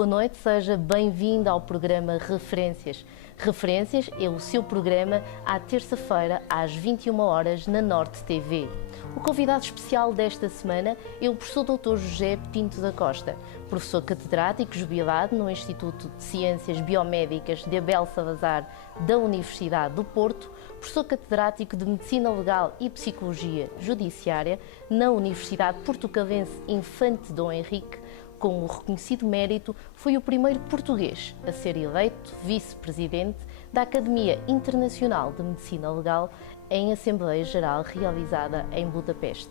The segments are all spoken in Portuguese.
boa noite, seja bem-vindo ao programa Referências. Referências é o seu programa à terça-feira, às 21 horas, na Norte TV. O convidado especial desta semana é o professor Dr. José Pinto da Costa, professor catedrático jubilado no Instituto de Ciências Biomédicas de Abel Salazar da Universidade do Porto, professor catedrático de Medicina Legal e Psicologia Judiciária na Universidade Portucalense Infante Dom Henrique. Com o reconhecido mérito, foi o primeiro português a ser eleito vice-presidente da Academia Internacional de Medicina Legal em Assembleia Geral realizada em Budapeste.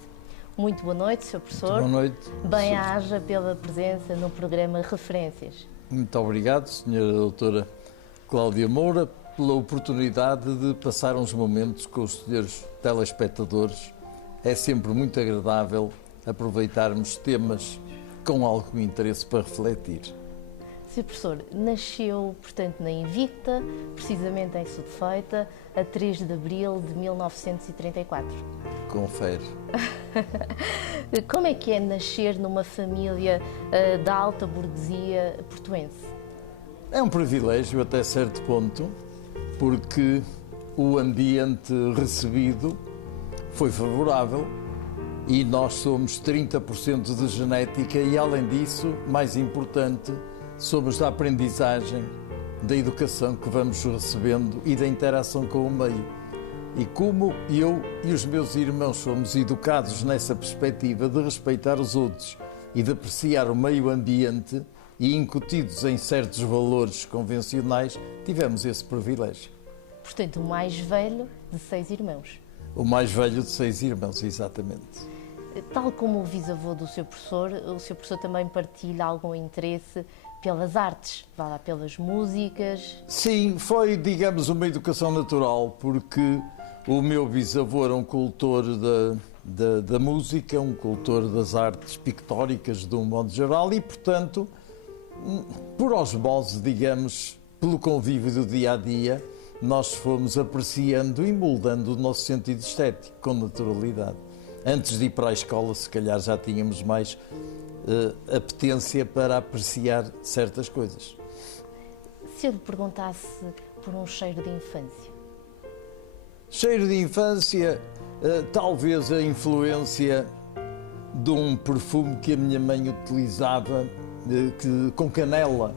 Muito boa noite, Sr. Professor. Muito boa noite. Bem-aja pela presença no programa Referências. Muito obrigado, Sra. Doutora Cláudia Moura, pela oportunidade de passar uns momentos com os senhores telespectadores. É sempre muito agradável aproveitarmos temas com algum interesse para refletir. Sr. Professor, nasceu, portanto, na Invicta, precisamente em Sudfeita, a 3 de abril de 1934. Confere. Como é que é nascer numa família da alta burguesia portuense? É um privilégio até certo ponto, porque o ambiente recebido foi favorável e nós somos 30% de genética e, além disso, mais importante, somos da aprendizagem, da educação que vamos recebendo e da interação com o meio. E como eu e os meus irmãos somos educados nessa perspectiva de respeitar os outros e de apreciar o meio ambiente e incutidos em certos valores convencionais, tivemos esse privilégio. Portanto, o mais velho de 6 irmãos. O mais velho de 6 irmãos, exatamente. Tal como o bisavô do seu professor, o seu professor também partilha algum interesse pelas artes, vá lá, pelas músicas? Sim, foi, digamos, uma educação natural, porque o meu bisavô era um cultor da música, um cultor das artes pictóricas de um modo geral e, portanto, por osmose, digamos, pelo convívio do dia-a-dia, nós fomos apreciando e moldando o nosso sentido estético com naturalidade. Antes de ir para a escola, se calhar já tínhamos mais apetência para apreciar certas coisas. Se eu lhe perguntasse por um cheiro de infância? Cheiro de infância, talvez a influência de um perfume que a minha mãe utilizava com canela.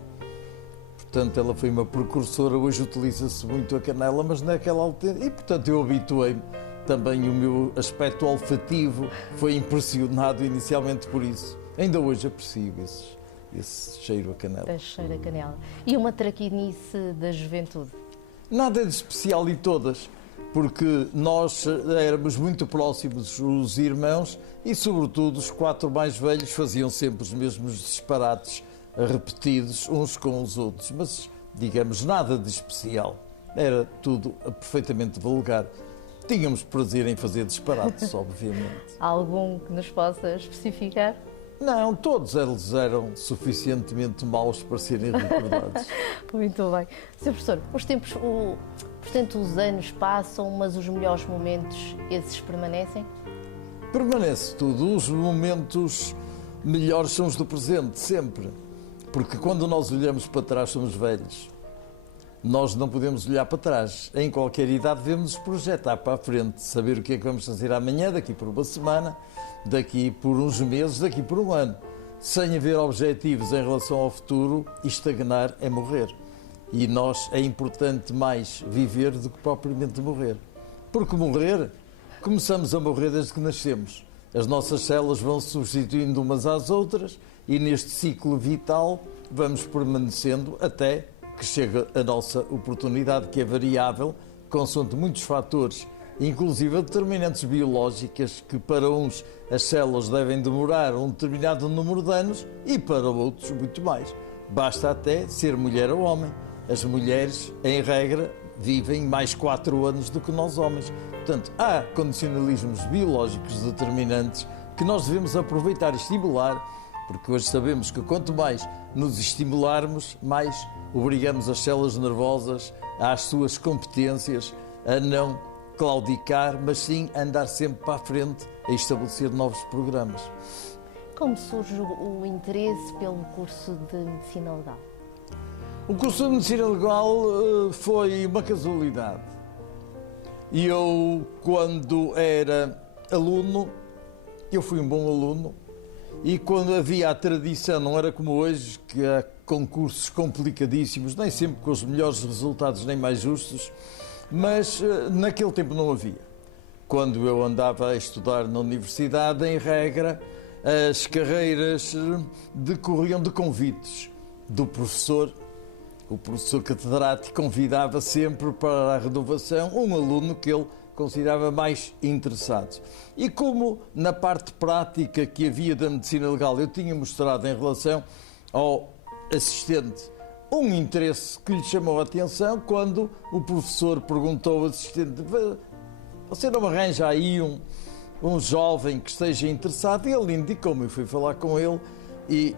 Portanto, ela foi uma precursora, hoje utiliza-se muito a canela, mas naquela altura... E, portanto, eu habituei-me. Também o meu aspecto olfativo foi impressionado inicialmente por isso. Ainda hoje aprecio esse cheiro a canela. A cheiro a canela. E uma traquinice da juventude? Nada de especial e todas, porque nós éramos muito próximos, os irmãos, e sobretudo os 4 mais velhos faziam sempre os mesmos disparates repetidos uns com os outros, mas, digamos, nada de especial. Era tudo perfeitamente vulgar. Tínhamos prazer em fazer disparates, obviamente. Há algum que nos possa especificar? Não, todos eles eram suficientemente maus para serem recordados. Muito bem. Sr. Professor, os tempos, portanto, os anos passam, mas os melhores momentos, esses permanecem? Permanece tudo. Os momentos melhores são os do presente, sempre. Porque quando nós olhamos para trás, somos velhos. Nós não podemos olhar para trás. Em qualquer idade devemos projetar para a frente, saber o que é que vamos fazer amanhã, daqui por uma semana, daqui por uns meses, daqui por um ano. Sem haver objetivos em relação ao futuro, estagnar é morrer. E nós é importante mais viver do que propriamente morrer. Porque morrer, começamos a morrer desde que nascemos. As nossas células vão se substituindo umas às outras e neste ciclo vital vamos permanecendo até que chega a nossa oportunidade, que é variável, consoante muitos fatores, inclusive determinantes biológicas, que para uns as células devem demorar um determinado número de anos e para outros muito mais. Basta até ser mulher ou homem. As mulheres, em regra, vivem mais 4 anos do que nós homens. Portanto, há condicionalismos biológicos determinantes que nós devemos aproveitar e estimular, porque hoje sabemos que quanto mais nos estimularmos, mais obrigamos as células nervosas às suas competências, a não claudicar, mas sim a andar sempre para a frente, a estabelecer novos programas. como surge o interesse pelo curso de Medicina Legal? O curso de Medicina Legal foi uma casualidade. Eu, quando era aluno, eu fui um bom aluno, e quando havia a tradição, não era como hoje, que há concursos complicadíssimos, nem sempre com os melhores resultados, nem mais justos, mas naquele tempo não havia. Quando eu andava a estudar na universidade, em regra, as carreiras decorriam de convites do professor. O professor catedrático convidava sempre para a renovação um aluno que ele considerava mais interessados. E como na parte prática que havia da medicina legal eu tinha mostrado em relação ao assistente um interesse que lhe chamou a atenção, quando o professor perguntou ao assistente: você não arranja aí um jovem que esteja interessado? E ele indicou-me, eu fui falar com ele e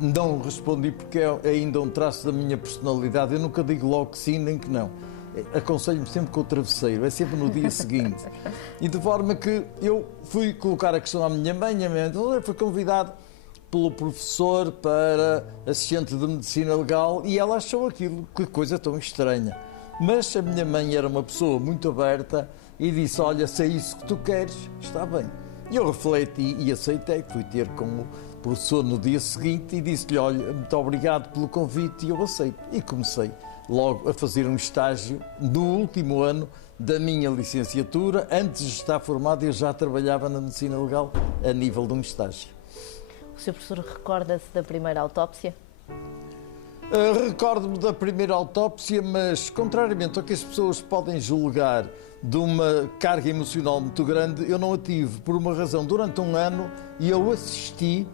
não respondi, porque é ainda um traço da minha personalidade. Eu nunca digo logo que sim nem que não. Aconselho-me sempre com o travesseiro, é sempre no dia seguinte. E de forma que eu fui colocar a questão à minha mãe foi convidado pelo professor para assistente de medicina legal, e ela achou aquilo, que coisa tão estranha. Mas a minha mãe era uma pessoa muito aberta e disse: olha, se é isso que tu queres, está bem. E eu refleti e aceitei. Fui ter com o professor no dia seguinte e disse-lhe: olha, muito obrigado pelo convite, e eu aceito. E comecei logo a fazer um estágio no último ano da minha licenciatura. Antes de estar formado, eu já trabalhava na medicina legal a nível de um estágio. O Sr. Professor recorda-se da primeira autópsia? Recordo-me da primeira autópsia, mas contrariamente ao que as pessoas podem julgar de uma carga emocional muito grande, eu não a tive, por uma razão. Durante um ano eu assisti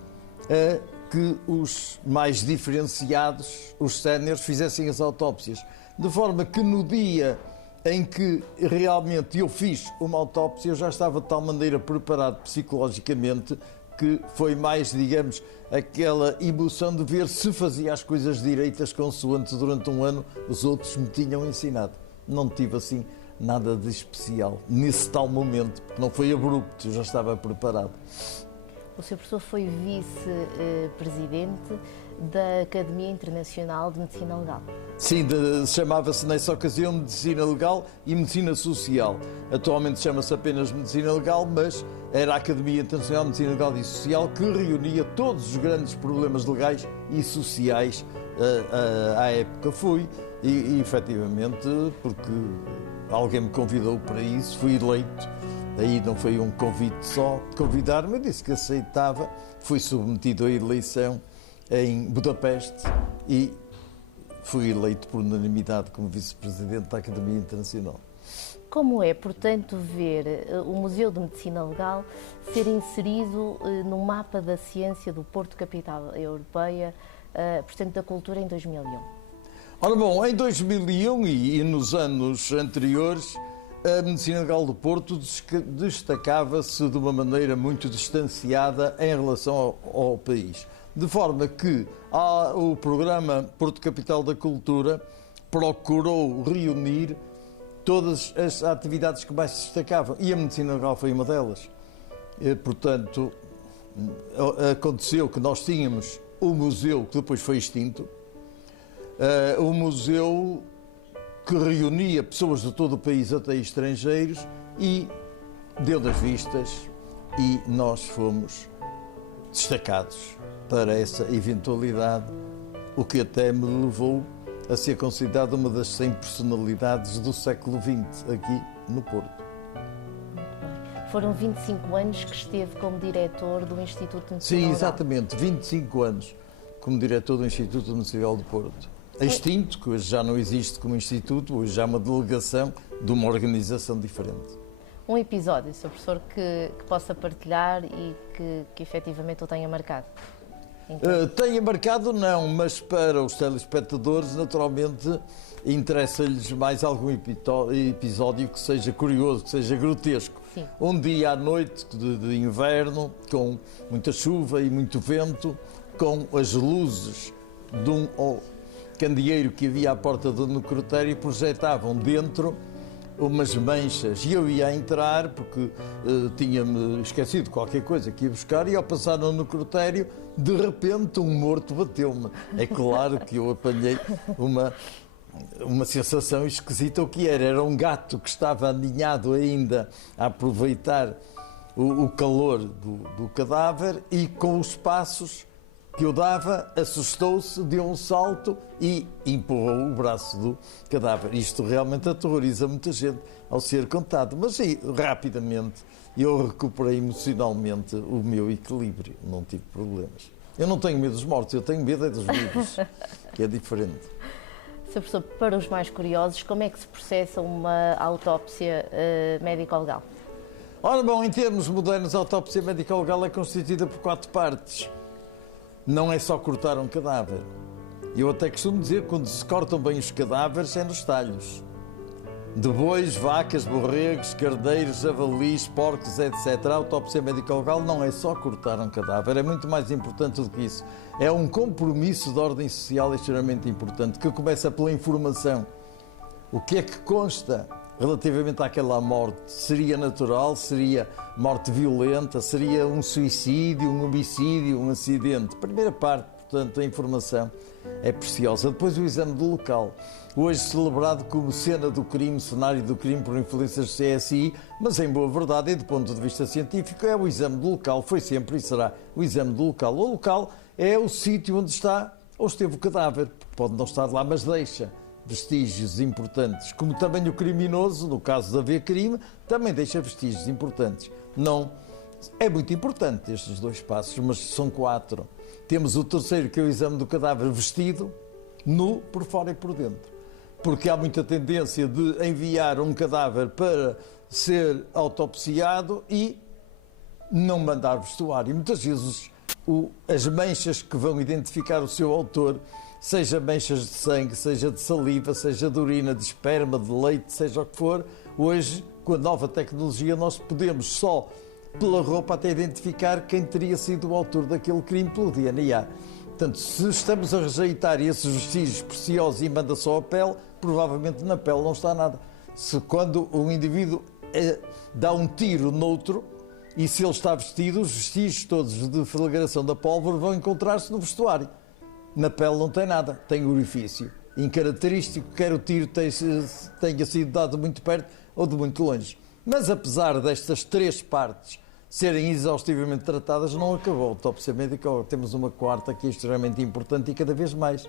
a que os mais diferenciados, os séniores, fizessem as autópsias. De forma que no dia em que realmente eu fiz uma autópsia, eu já estava de tal maneira preparado psicologicamente, que foi mais, digamos, aquela emoção de ver se fazia as coisas direitas, consoante durante um ano os outros me tinham ensinado. Não tive assim nada de especial nesse tal momento, porque não foi abrupto, eu já estava preparado. O Sr. Professor foi vice-presidente da Academia Internacional de Medicina Legal. Sim, chamava-se nessa ocasião Medicina Legal e Medicina Social. Atualmente chama-se apenas Medicina Legal, mas era a Academia Internacional de Medicina Legal e Social, que reunia todos os grandes problemas legais e sociais. À época fui, e efetivamente, porque alguém me convidou para isso, fui eleito. Aí não foi um convite só, convidar-me, eu disse que aceitava, fui submetido à eleição em Budapeste e fui eleito por unanimidade como vice-presidente da Academia Internacional. Como é, portanto, ver o Museu de Medicina Legal ser inserido no mapa da ciência do Porto Capital Europeia, portanto, da cultura em 2001? Ora bom, em 2001 e nos anos anteriores, a Medicina Legal do Porto destacava-se de uma maneira muito distanciada em relação ao país. De forma que o programa Porto Capital da Cultura procurou reunir todas as atividades que mais se destacavam, e a Medicina Legal foi uma delas. Portanto, aconteceu que nós tínhamos o museu, que depois foi extinto, o museu que reunia pessoas de todo o país, até estrangeiros, e deu das vistas, e nós fomos destacados para essa eventualidade, o que até me levou a ser considerado uma das 100 personalidades do século XX aqui no Porto. Muito bem. Foram 25 anos que esteve como diretor do Instituto de Medicina Sim, Legal. exatamente, 25 anos como diretor do Instituto de Medicina Legal do Porto. Extinto, que hoje já não existe como instituto, hoje já é uma delegação de uma organização diferente. Um episódio, Sr. Professor, que possa partilhar e que efetivamente o tenha marcado? Então... Tenha marcado não, mas para os telespectadores, naturalmente, interessa-lhes mais algum episódio que seja curioso, que seja grotesco. Sim. Um dia à noite de inverno, com muita chuva e muito vento, com as luzes de um candeeiro que havia à porta do necrotério, projetavam dentro umas manchas e eu ia entrar porque tinha-me esquecido qualquer coisa que ia buscar e ao passar no necrotério, de repente um morto bateu-me. É claro que eu apanhei uma sensação esquisita. O que era? Era um gato que estava aninhado ainda a aproveitar o calor do cadáver e com os passos que eu dava, assustou-se, deu um salto e empurrou o braço do cadáver. Isto realmente aterroriza muita gente ao ser contado. Mas rapidamente eu recuperei emocionalmente o meu equilíbrio, não tive problemas. Eu não tenho medo dos mortos, eu tenho medo dos vivos, que é diferente. Sr. Professor, para os mais curiosos, como é que se processa uma autópsia médico-legal? Ora bom, em termos modernos, a autópsia médico-legal é constituída por 4 partes. Não é só cortar um cadáver. Eu até costumo dizer que quando se cortam bem os cadáveres é nos talhos. De bois, vacas, borregos, cardeiros, javalis, porcos, etc. A autópsia médico-legal não é só cortar um cadáver, é muito mais importante do que isso. É um compromisso de ordem social extremamente importante, que começa pela informação. O que é que consta relativamente àquela morte? Seria natural? Seria morte violenta? Seria um suicídio, um homicídio, um acidente? Primeira parte, portanto, a informação é preciosa. Depois o exame do local. Hoje celebrado como cena do crime, cenário do crime por influências do CSI, mas em boa verdade e do ponto de vista científico é o exame do local. Foi sempre e será o exame do local. O local é o sítio onde está ou esteve o cadáver. Pode não estar lá, mas deixa vestígios importantes, como também o criminoso, no caso de haver crime, também deixa vestígios importantes. Não, é muito importante estes 2 passos, mas são 4. Temos o terceiro, que é o exame do cadáver vestido, nu, por fora e por dentro. Porque há muita tendência de enviar um cadáver para ser autopsiado e não mandar vestuário. Muitas vezes as manchas que vão identificar o seu autor, seja manchas de sangue, seja de saliva, seja de urina, de esperma, de leite, seja o que for, hoje, com a nova tecnologia, nós podemos só, pela roupa, até identificar quem teria sido o autor daquele crime pelo DNA. Portanto, se estamos a rejeitar esses vestígios preciosos e manda só a pele, provavelmente na pele não está nada. Se quando um indivíduo dá um tiro noutro, e se ele está vestido, os vestígios todos de flagração da pólvora vão encontrar-se no vestuário. Na pele não tem nada, tem orifício. Incaracterístico, quer o tiro tenha sido dado muito perto ou de muito longe. Mas apesar destas 3 partes serem exaustivamente tratadas, não acabou a autópsia médica. Temos uma 4ª que é extremamente importante e cada vez mais,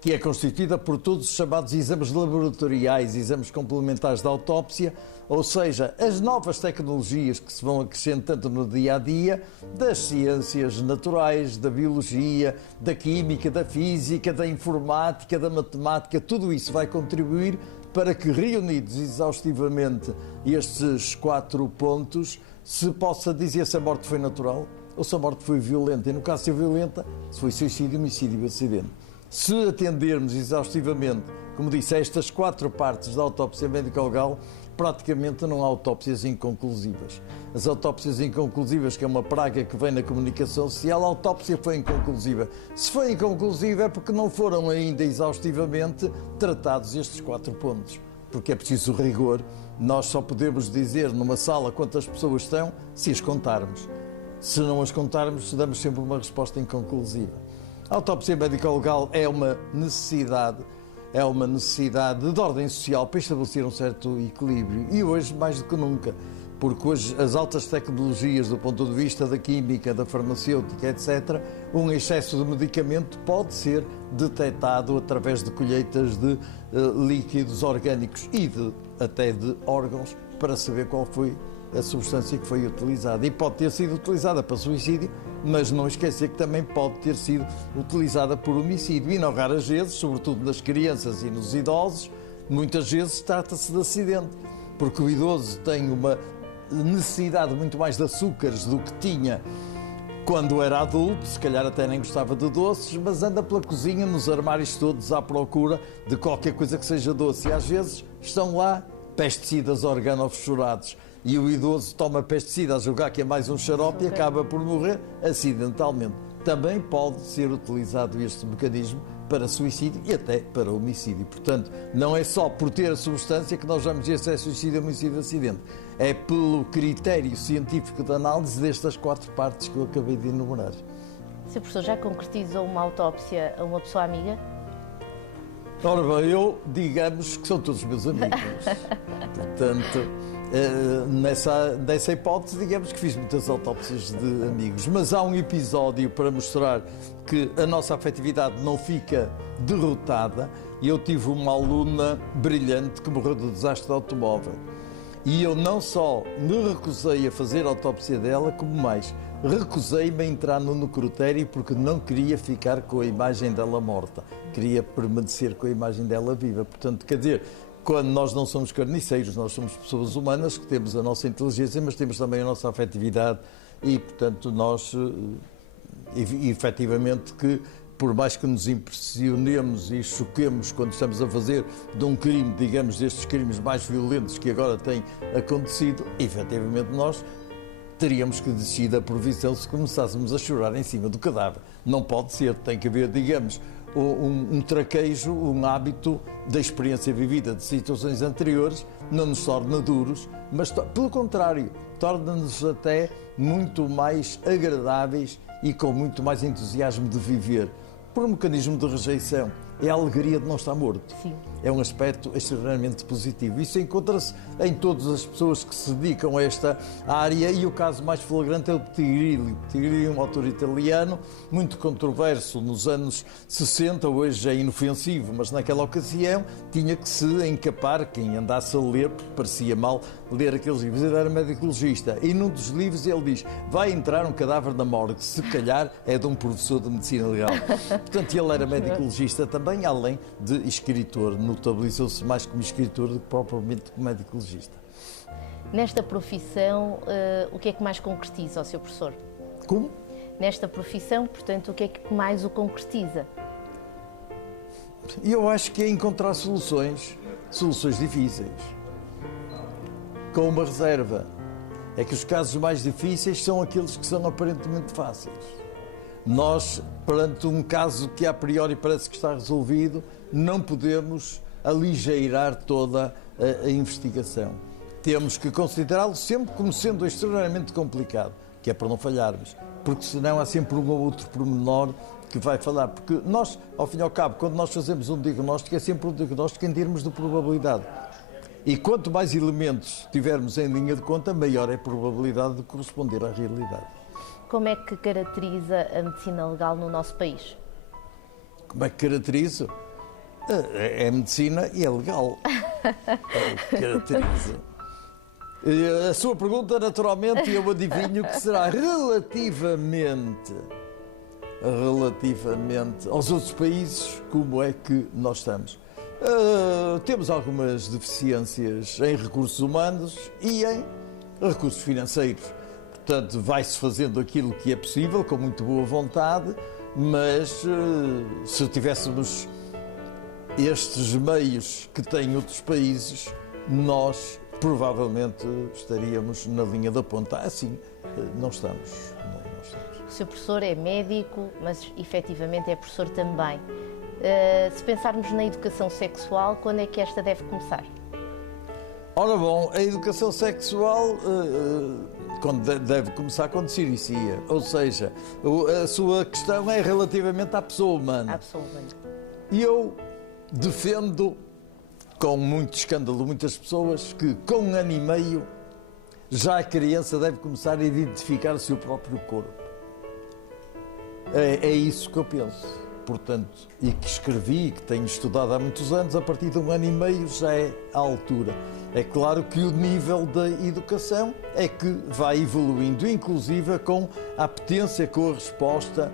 que é constituída por todos os chamados exames laboratoriais, exames complementares da autópsia, ou seja, as novas tecnologias que se vão acrescentando no dia-a-dia das ciências naturais, da biologia, da química, da física, da informática, da matemática, tudo isso vai contribuir para que, reunidos exaustivamente estes 4 pontos, se possa dizer se a morte foi natural ou se a morte foi violenta. E no caso de ser violenta, se foi suicídio, homicídio ou acidente. Se atendermos exaustivamente, como disse, a estas 4 partes da autópsia médico-legal, praticamente não há autópsias inconclusivas. As autópsias inconclusivas, que é uma praga que vem na comunicação social, a autópsia foi inconclusiva. Se foi inconclusiva é porque não foram ainda exaustivamente tratados estes 4 pontos. Porque é preciso rigor. Nós só podemos dizer numa sala quantas pessoas estão se as contarmos. Se não as contarmos, damos sempre uma resposta inconclusiva. A autópsia médico-legal é uma necessidade de ordem social para estabelecer um certo equilíbrio. E hoje, mais do que nunca, porque hoje as altas tecnologias do ponto de vista da química, da farmacêutica, etc., um excesso de medicamento pode ser detectado através de colheitas de líquidos orgânicos e até de órgãos para saber qual foi a substância que foi utilizada. E pode ter sido utilizada para suicídio, mas não esquecer que também pode ter sido utilizada por homicídio. E não raras vezes, sobretudo nas crianças e nos idosos, muitas vezes trata-se de acidente, porque o idoso tem uma necessidade muito mais de açúcares do que tinha quando era adulto, se calhar até nem gostava de doces, mas anda pela cozinha, nos armários todos à procura de qualquer coisa que seja doce. E às vezes estão lá pesticidas organofosforados. E o idoso toma pesticida a julgar que é mais um xarope e acaba por morrer acidentalmente. Também pode ser utilizado este mecanismo para suicídio e até para homicídio. Portanto, não é só por ter a substância que nós vamos dizer se é suicídio, homicídio ou acidente. É pelo critério científico de análise destas 4 partes que eu acabei de enumerar. Sr. Professor, já concretizou uma autópsia a uma pessoa amiga? Ora bem, digamos que são todos meus amigos. Portanto, nessa hipótese, digamos que fiz muitas autópsias de amigos. Mas há um episódio para mostrar que a nossa afetividade não fica derrotada. E eu tive uma aluna brilhante que morreu de desastre de automóvel. E eu não só me recusei a fazer a autópsia dela, como mais, recusei-me a entrar no necrotério porque não queria ficar com a imagem dela morta. Queria permanecer com a imagem dela viva. Portanto, quer dizer, quando nós não somos carniceiros, nós somos pessoas humanas que temos a nossa inteligência, mas temos também a nossa afetividade e, portanto, nós, efetivamente, que por mais que nos impressionemos e choquemos quando estamos a fazer de um crime, digamos, destes crimes mais violentos que agora têm acontecido, efetivamente nós teríamos que desistir da provisão se começássemos a chorar em cima do cadáver. Não pode ser, tem que haver, digamos, um traquejo, um hábito da experiência vivida de situações anteriores, não nos torna duros, mas, pelo contrário, torna-nos até muito mais agradáveis e com muito mais entusiasmo de viver. Por um mecanismo de rejeição, é a alegria de não estar morto. Sim. É um aspecto extremamente positivo. Isso encontra-se em todas as pessoas que se dedicam a esta área e o caso mais flagrante é o Petit Grillo. Petit Grillo é um autor italiano, muito controverso nos anos 60, hoje é inofensivo, mas naquela ocasião tinha que se encapar, quem andasse a ler, porque parecia mal ler aqueles livros, ele era médico-legista. E num dos livros ele diz, vai entrar um cadáver na morgue, se calhar é de um professor de medicina legal. Portanto, ele era médico-legista também, além de escritor. Notabilizou-se mais como escritor do que propriamente como médico-legista. Nesta profissão, o que é que mais concretiza, Sr. Professor? Como? Nesta profissão, portanto, o que é que mais o concretiza? Eu acho que é encontrar soluções difíceis. Com uma reserva. É que os casos mais difíceis são aqueles que são aparentemente fáceis. Nós, perante um caso que a priori parece que está resolvido, não podemos aligeirar toda a investigação. Temos que considerá-lo sempre como sendo extremamente complicado, que é para não falharmos, porque senão há sempre um ou outro pormenor que vai falhar. Porque nós, ao fim e ao cabo, quando nós fazemos um diagnóstico, é sempre um diagnóstico em termos de probabilidade. E quanto mais elementos tivermos em linha de conta, maior é a probabilidade de corresponder à realidade. Como é que caracteriza a medicina legal no nosso país? Como é que caracteriza? É medicina e é legal. É o que caracteriza. A sua pergunta, naturalmente, eu adivinho que será relativamente aos outros países, como é que nós estamos. Temos algumas deficiências em recursos humanos e em recursos financeiros. Portanto, vai-se fazendo aquilo que é possível, com muito boa vontade, mas se tivéssemos estes meios que têm outros países, nós provavelmente estaríamos na linha da ponta. Assim, não estamos. O Sr. Professor é médico, mas efetivamente é professor também. Se pensarmos na educação sexual, quando é que esta deve começar? Ora bom, a educação sexual deve começar quando se inicia. Ou seja, a sua questão é relativamente à pessoa humana. À pessoa humana. E eu defendo, com muito escândalo, muitas pessoas, que com 1 ano e meio já a criança deve começar a identificar o seu próprio corpo. É isso que eu penso. Portanto, e que escrevi, que tenho estudado há muitos anos, a partir de 1 ano e meio já é a altura. É claro que o nível da educação é que vai evoluindo, inclusive com a apetência, com a resposta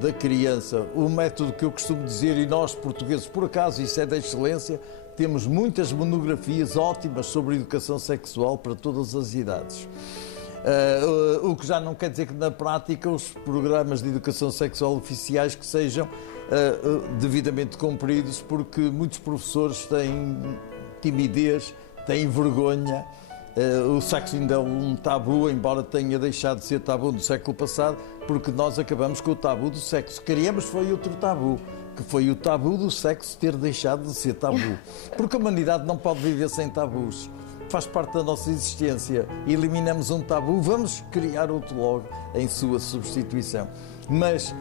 da criança. O método que eu costumo dizer, e nós portugueses, por acaso, isso é da excelência, temos muitas monografias ótimas sobre educação sexual para todas as idades. O que já não quer dizer que na prática os programas de educação sexual oficiais que sejam devidamente cumpridos, porque muitos professores têm timidez, têm vergonha. O sexo ainda é um tabu, embora tenha deixado de ser tabu no século passado, porque nós acabamos com o tabu do sexo. Criamos foi outro tabu, que foi o tabu do sexo ter deixado de ser tabu. Porque a humanidade não pode viver sem tabus. Faz parte da nossa existência. Eliminamos um tabu, vamos criar outro logo em sua substituição. Mas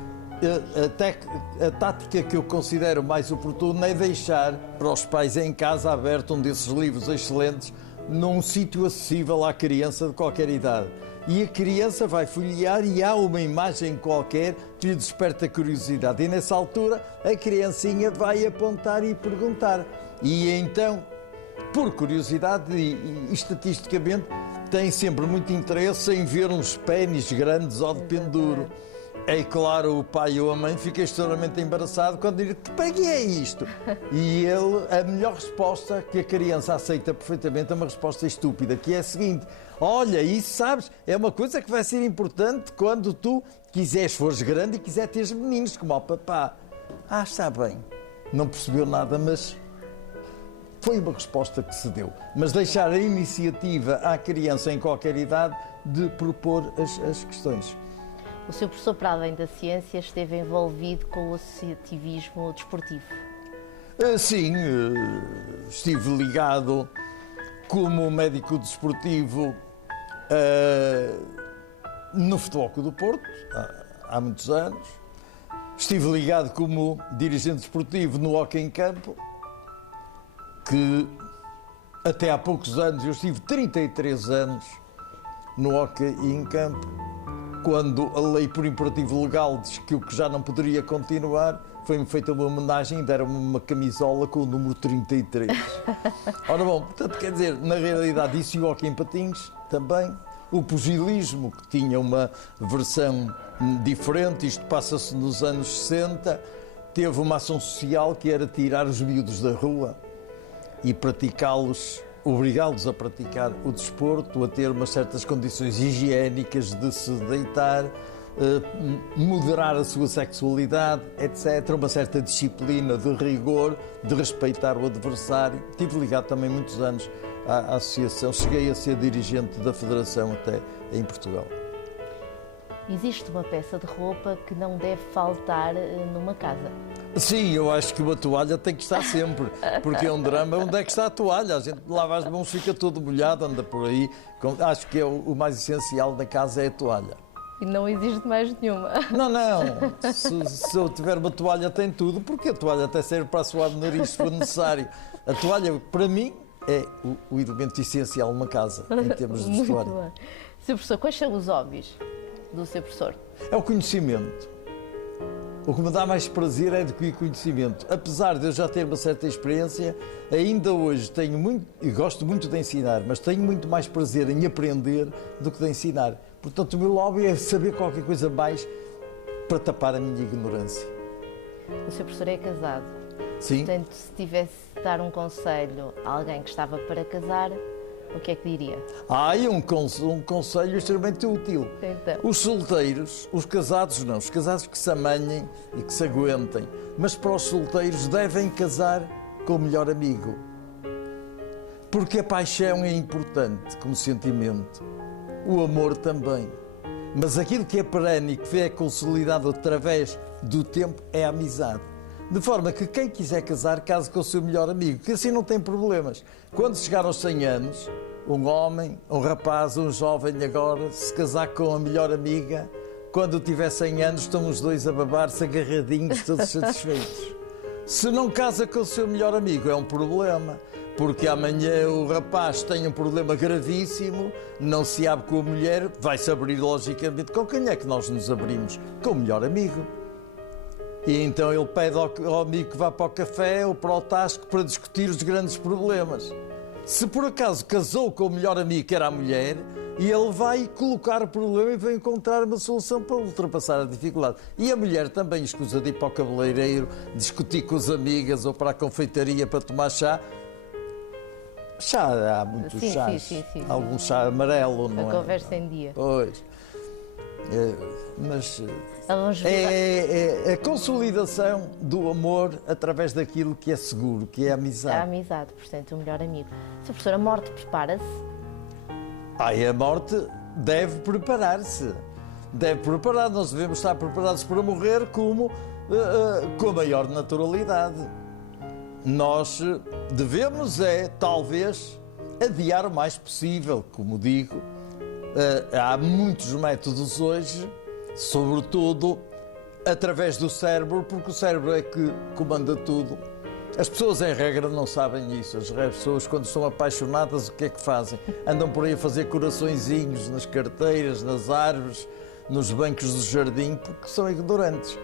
a tática que eu considero mais oportuna é deixar para os pais em casa aberto um desses livros excelentes num sítio acessível à criança de qualquer idade. E a criança vai folhear e há uma imagem qualquer que lhe desperta curiosidade. E nessa altura a criancinha vai apontar e perguntar. E então, por curiosidade e estatisticamente, tem sempre muito interesse em ver uns pénis grandes ou de penduro. É claro, o pai ou a mãe fica extremamente embaraçado quando diz: "Para que é isto?" E a melhor resposta que a criança aceita perfeitamente é uma resposta estúpida, que é a seguinte: "Olha, isso sabes, é uma coisa que vai ser importante quando tu quiseres, fores grande e quiser teres meninos, como ao papá." Ah, está bem. Não percebeu nada, mas foi uma resposta que se deu. Mas deixar a iniciativa à criança em qualquer idade de propor as questões. O seu professor, para além da ciência, esteve envolvido com o associativismo desportivo. Sim, estive ligado como médico desportivo no Futebol Clube do Porto, há muitos anos. Estive ligado como dirigente desportivo no hóquei em campo, que até há poucos anos, eu estive 33 anos no hóquei em campo. Quando a lei por imperativo legal diz que o que já não poderia continuar, foi-me feita uma homenagem e deram-me uma camisola com o número 33. Ora bom, portanto, quer dizer, na realidade isso e o hóquei em patins também. O pugilismo, que tinha uma versão diferente, isto passa-se nos anos 60, teve uma ação social que era tirar os miúdos da rua e praticá-los, obrigá-los a praticar o desporto, a ter umas certas condições higiênicas de se deitar, moderar a sua sexualidade, etc. Uma certa disciplina de rigor, de respeitar o adversário. Estive ligado também muitos anos à associação, cheguei a ser dirigente da federação até em Portugal. Existe uma peça de roupa que não deve faltar numa casa? Sim, eu acho que uma toalha tem que estar sempre, porque é um drama. Onde é que está a toalha? A gente lava as mãos, fica todo molhado, anda por aí. Acho que é o mais essencial da casa é a toalha. E não existe mais nenhuma? Não. Se eu tiver uma toalha tem tudo, porque a toalha até serve para assoar o nariz se for necessário. A toalha, para mim, é o elemento essencial numa casa, em termos de vestuário. Muito bem. Sr. Professor, quais são os hobbies do Sr. Professor? É o conhecimento. O que me dá mais prazer é adquirir conhecimento. Apesar de eu já ter uma certa experiência, ainda hoje tenho muito, e gosto muito de ensinar, mas tenho muito mais prazer em aprender do que de ensinar. Portanto, o meu hobby é saber qualquer coisa mais para tapar a minha ignorância. O Sr. Professor é casado. Sim. Portanto, se tivesse de dar um conselho a alguém que estava para casar, o que é que diria? É um conselho extremamente útil. Então. Os solteiros, os casados não, os casados que se amanhem e que se aguentem, mas para os solteiros devem casar com o melhor amigo. Porque a paixão é importante como sentimento, o amor também. Mas aquilo que é perene e que é consolidado através do tempo é a amizade. De forma que quem quiser casar, case com o seu melhor amigo, que assim não tem problemas. Quando chegar aos 100 anos, um homem, um rapaz, um jovem agora, se casar com a melhor amiga, quando tiver 100 anos, estão os dois a babar-se agarradinhos, todos satisfeitos. Se não casa com o seu melhor amigo, é um problema, porque amanhã o rapaz tem um problema gravíssimo, não se abre com a mulher, vai-se abrir logicamente. Com quem é que nós nos abrimos? Com o melhor amigo. E então ele pede ao amigo que vá para o café ou para o tasco para discutir os grandes problemas. Se por acaso casou com o melhor amigo, que era a mulher, e ele vai colocar o problema e vai encontrar uma solução para ultrapassar a dificuldade. E a mulher também escusa de ir para o cabeleireiro, discutir com as amigas ou para a confeitaria para tomar chá. Chá, há muitos chás. Sim. Algum chá amarelo, não é? A conversa em dia. Pois. Mas é a consolidação do amor através daquilo que é seguro, que é a amizade. A amizade, portanto, o melhor amigo. Sr. Professor, a morte prepara-se? A morte deve preparar-se. Deve preparar, nós devemos estar preparados para morrer como com a maior naturalidade. Nós devemos, talvez, adiar o mais possível, como digo. Há muitos métodos hoje, sobretudo através do cérebro, porque o cérebro é que comanda tudo. As pessoas, em regra, não sabem isso. As pessoas, quando estão apaixonadas, o que é que fazem? Andam por aí a fazer coraçõezinhos nas carteiras, nas árvores, nos bancos do jardim, porque são ignorantes.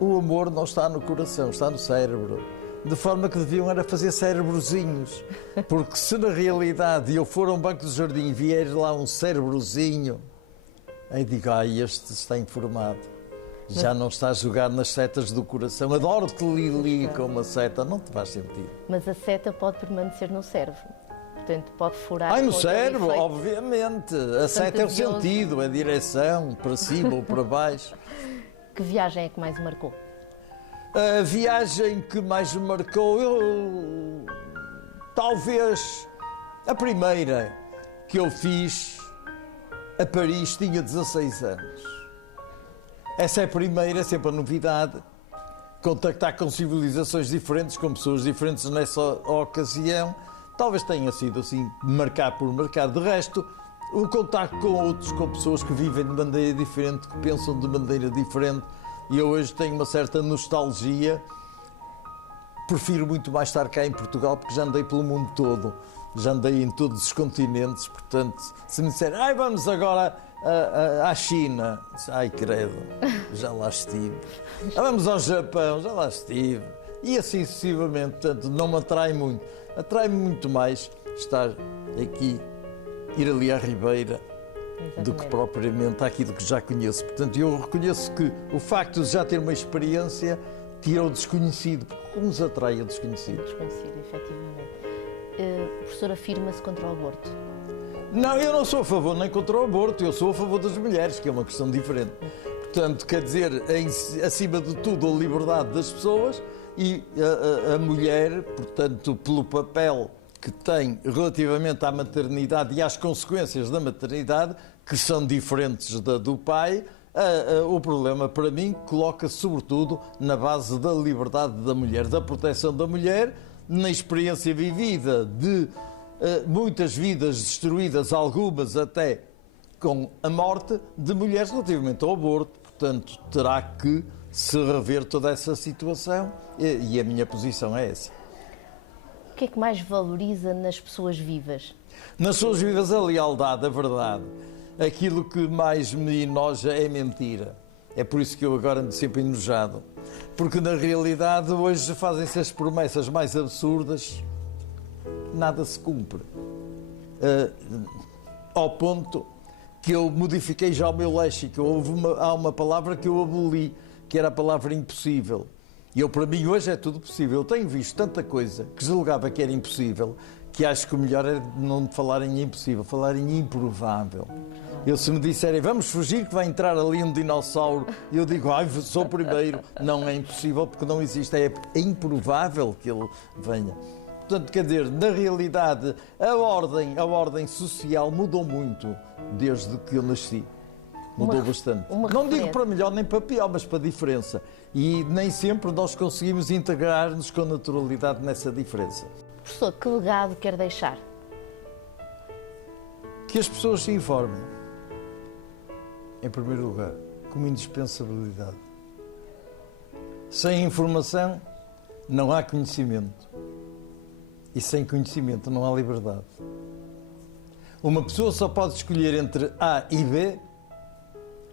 O amor não está no coração, está no cérebro. De forma que deviam era fazer cérebrozinhos. Porque se na realidade eu for a um banco do jardim e vier lá um cérebrozinho, aí digo, este está informado. Já não está a jogar nas setas do coração. Adoro-te, Lili, com uma seta. Não te faz sentido. Mas a seta pode permanecer no cérebro. Portanto, pode furar... no cérebro, obviamente. A seta é o sentido, a direção, para cima ou para baixo. Que viagem é que mais o marcou? A viagem que mais me marcou, talvez a primeira que eu fiz a Paris, tinha 16 anos. Essa é a primeira, sempre a novidade. Contactar com civilizações diferentes, com pessoas diferentes nessa ocasião. Talvez tenha sido assim, marcar por marcar. De resto, o contacto com outros, com pessoas que vivem de maneira diferente, que pensam de maneira diferente. E eu hoje tenho uma certa nostalgia. Prefiro muito mais estar cá em Portugal, porque já andei pelo mundo todo. Já andei em todos os continentes. Portanto, se me disserem, vamos agora à China. Ai, credo, já lá estive. Vamos ao Japão, já lá estive. E assim sucessivamente. Portanto, não me atrai muito. Atrai-me muito mais estar aqui, ir ali à Ribeira, do que propriamente aquilo que já conheço. Portanto, eu reconheço que o facto de já ter uma experiência tira o desconhecido. Porque nos atrai o desconhecido? O desconhecido, efetivamente. O professor afirma-se contra o aborto. Não, eu não sou a favor nem contra o aborto, eu sou a favor das mulheres, que é uma questão diferente. Portanto, quer dizer, acima de tudo, a liberdade das pessoas e a mulher, portanto, pelo papel que tem relativamente à maternidade e às consequências da maternidade, que são diferentes do pai, o problema, para mim, coloca-se sobretudo na base da liberdade da mulher, da proteção da mulher, na experiência vivida de muitas vidas destruídas, algumas até com a morte de mulheres relativamente ao aborto. Portanto, terá que se rever toda essa situação e a minha posição é essa. O que é que mais valoriza nas pessoas vivas? Nas pessoas vivas, a lealdade, a verdade. Aquilo que mais me enoja é mentira. É por isso que eu agora ando sempre enojado. Porque, na realidade, hoje fazem-se as promessas mais absurdas, nada se cumpre. Ao ponto que eu modifiquei já o meu léxico. Há uma palavra que eu aboli, que era a palavra impossível. E para mim, hoje é tudo possível. Eu tenho visto tanta coisa que julgava que era impossível, que acho que o melhor é não falar em impossível, falar em improvável. Se me disserem, vamos fugir que vai entrar ali um dinossauro, eu digo, sou o primeiro. Não é impossível porque não existe, é improvável que ele venha. Portanto, quer dizer, na realidade, a ordem social mudou muito desde que eu nasci. Mudou bastante. Não digo para melhor nem para pior, mas para diferença. E nem sempre nós conseguimos integrar-nos com naturalidade nessa diferença. Professor, que legado quer deixar? Que as pessoas se informem, em primeiro lugar, como indispensabilidade. Sem informação não há conhecimento. E sem conhecimento não há liberdade. Uma pessoa só pode escolher entre A e B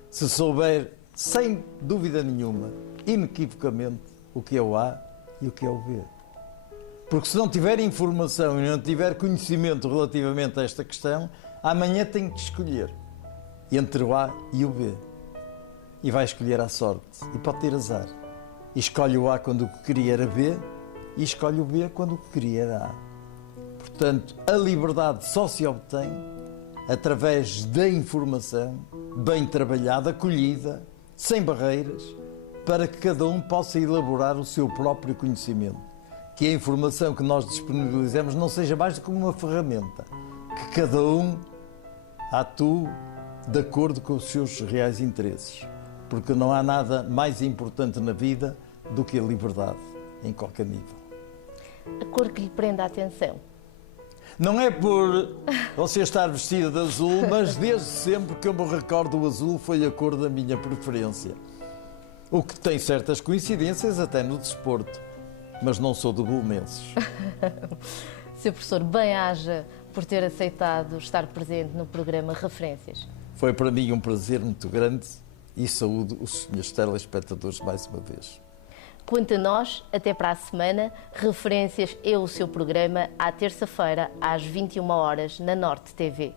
se souber, sem dúvida nenhuma, inequivocamente, o que é o A e o que é o B. Porque se não tiver informação e não tiver conhecimento relativamente a esta questão, amanhã tem que escolher entre o A e o B. E vai escolher à sorte. E pode ter azar. E escolhe o A quando o que queria era B e escolhe o B quando o que queria era A. Portanto, a liberdade só se obtém através da informação bem trabalhada, acolhida, sem barreiras, para que cada um possa elaborar o seu próprio conhecimento. Que a informação que nós disponibilizamos não seja mais do que uma ferramenta, que cada um atue de acordo com os seus reais interesses. porque não há nada mais importante na vida do que a liberdade, em qualquer nível. A cor que lhe prende a atenção? Não é por você estar vestida de azul, mas desde sempre que eu me recordo, o azul foi a cor da minha preferência. O que tem certas coincidências até no desporto, mas não sou de Belenenses. Sr. Professor, bem-aja por ter aceitado estar presente no programa Referências. Foi para mim um prazer muito grande e saúdo os meus telespectadores mais uma vez. Quanto a nós, até para a semana. Referências é o seu programa à terça-feira, às 21 horas, na Norte TV.